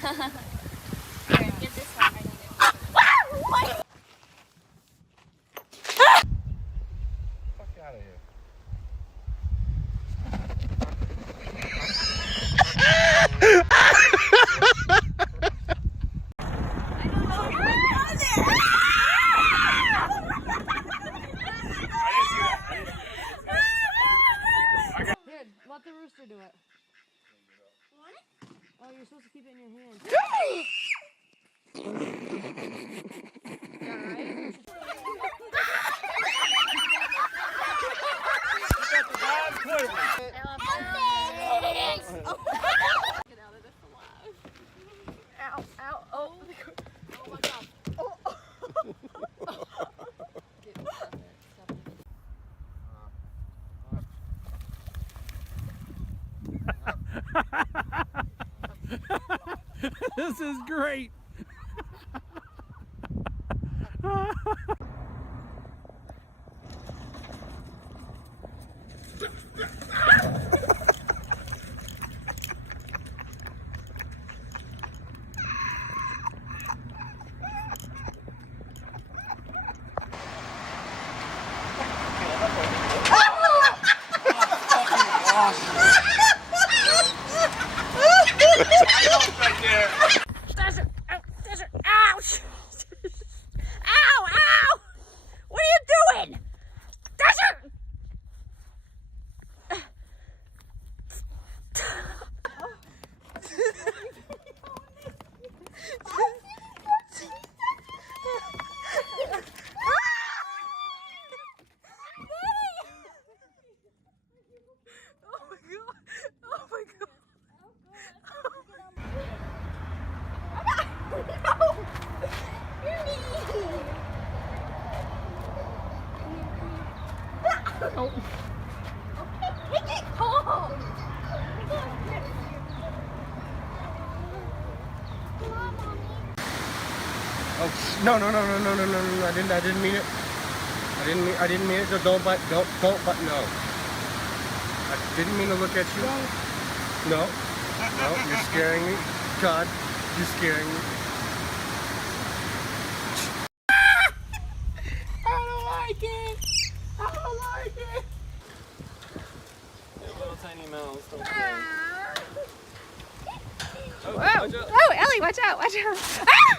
Here, get this one. I need it. Fuck out of here. Let the rooster do it. Want it? Oh, you're supposed to keep it in your hand. Ow, ow, oh. Oh my God. Oh. This is great. Ouch! Ow! Ow! What are you doing? Desert! Oh. Okay, take it home. Oh no no no no no no no no! I didn't mean it. I didn't mean it. Don't bite. Don't bite. No. I didn't mean to look at you. No. No, you're scaring me. God, you're scaring me. I don't like it. I don't like it. Your little tiny mouths. Don't Whoa! Oh, Ellie, watch out! Watch out! Ah!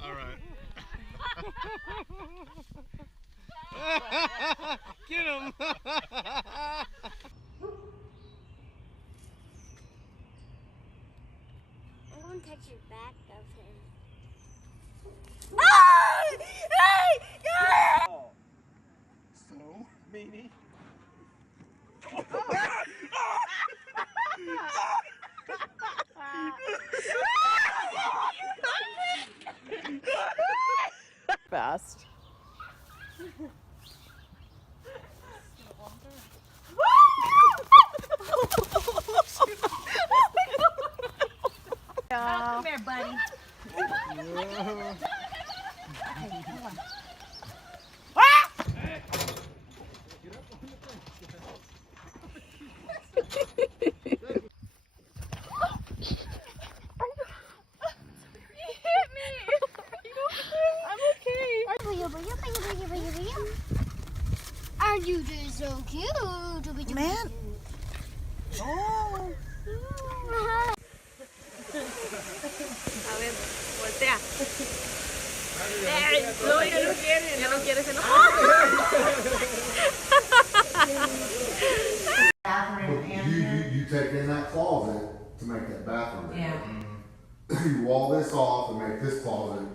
All right. Get him. I'm going to touch your back of him. So, meanie. Fast. Come here, buddy. Are you just so cute? Man. Oh. A ver, voltea. No, ya no quiere. Ya no quiere, se enoja. You take in that closet to make that bathroom. Yeah. You wall this off and make this closet.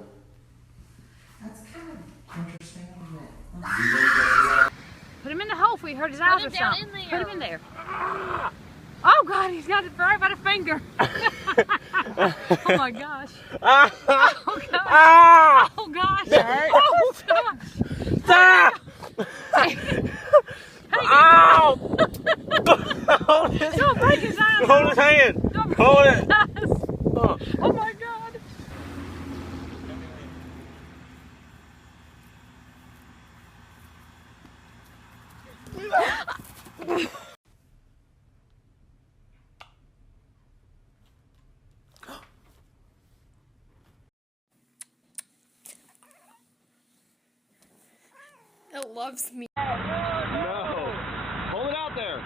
That's kind of interesting, isn't it? Put him in the hole if we hurt his eyes or him down something. in Put there. him in there. Oh God, he's got it right by the finger. Oh my gosh. Oh gosh. Oh gosh. Oh gosh. Stop! Ow! Hold his, Don't break his eyes. hold his hand. Don't break Hold his it. eyes. Oh my God. It loves me. No. Hold it out there.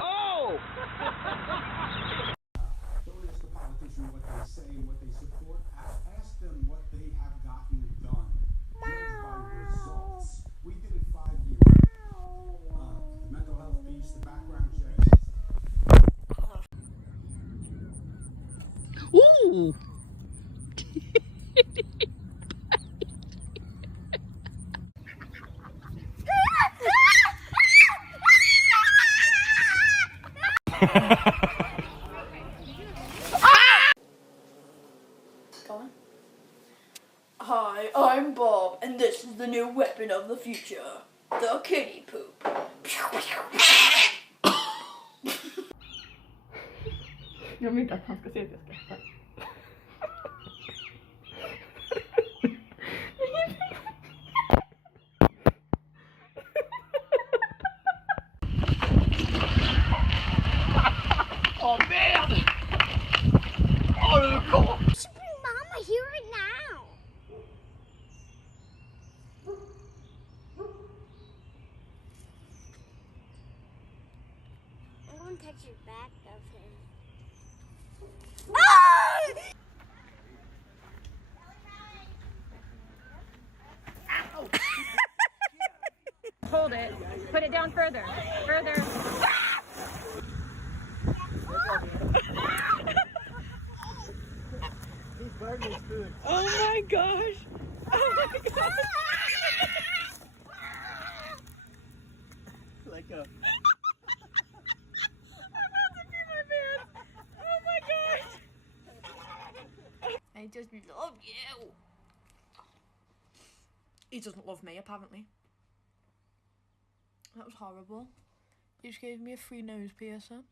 Oh! Don't ask the politician what they say and what they support. Ask them what they have gotten done. Judge by results. We did it 5 years. The mental health piece, the background checks. Ooh! Hi, I'm Bob, and this is the new weapon of the future, the kitty poop. Jag vill inte att han ska se att jag skrattar. Oh man! Oh, det är gott! You should bring Mama here right now. I'm going to touch your back of him. Hold it. Put it down further. Further. Oh my gosh. Oh my gosh. Like a... I'm about to pee my pants. Oh my gosh. I just love you. He doesn't love me, apparently. That was horrible. He just gave me a free nose piercing.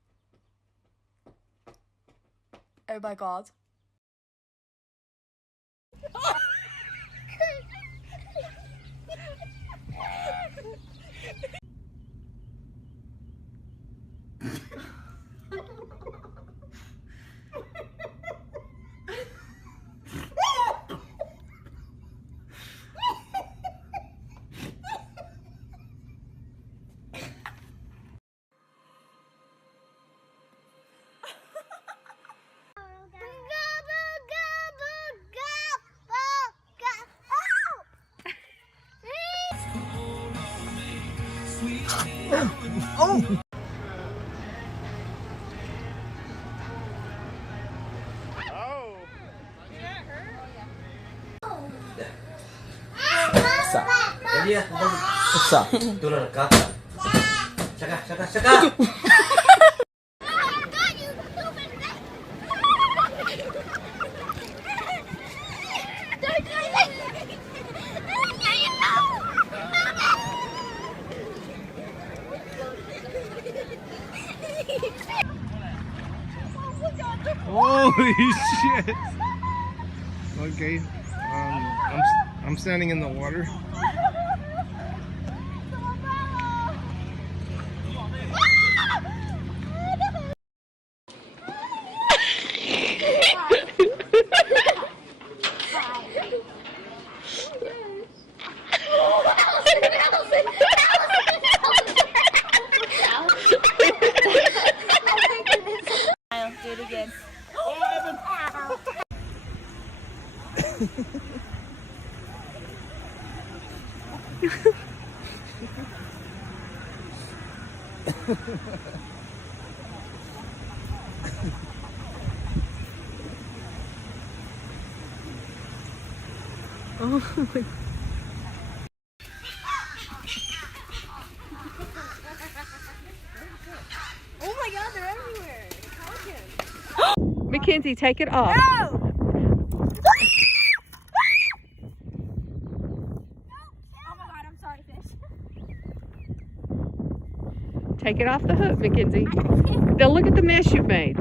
Oh my god. Oh! Susah. Turun ke atas. Cakap. Holy shit! Okay, I'm standing in the water. Do it again. Oh my. Oh my god, they're everywhere. Mackenzie, take it off. No! Oh my god, I'm sorry, fish. Take it off the hook, Mackenzie. Now look at the mess you've made.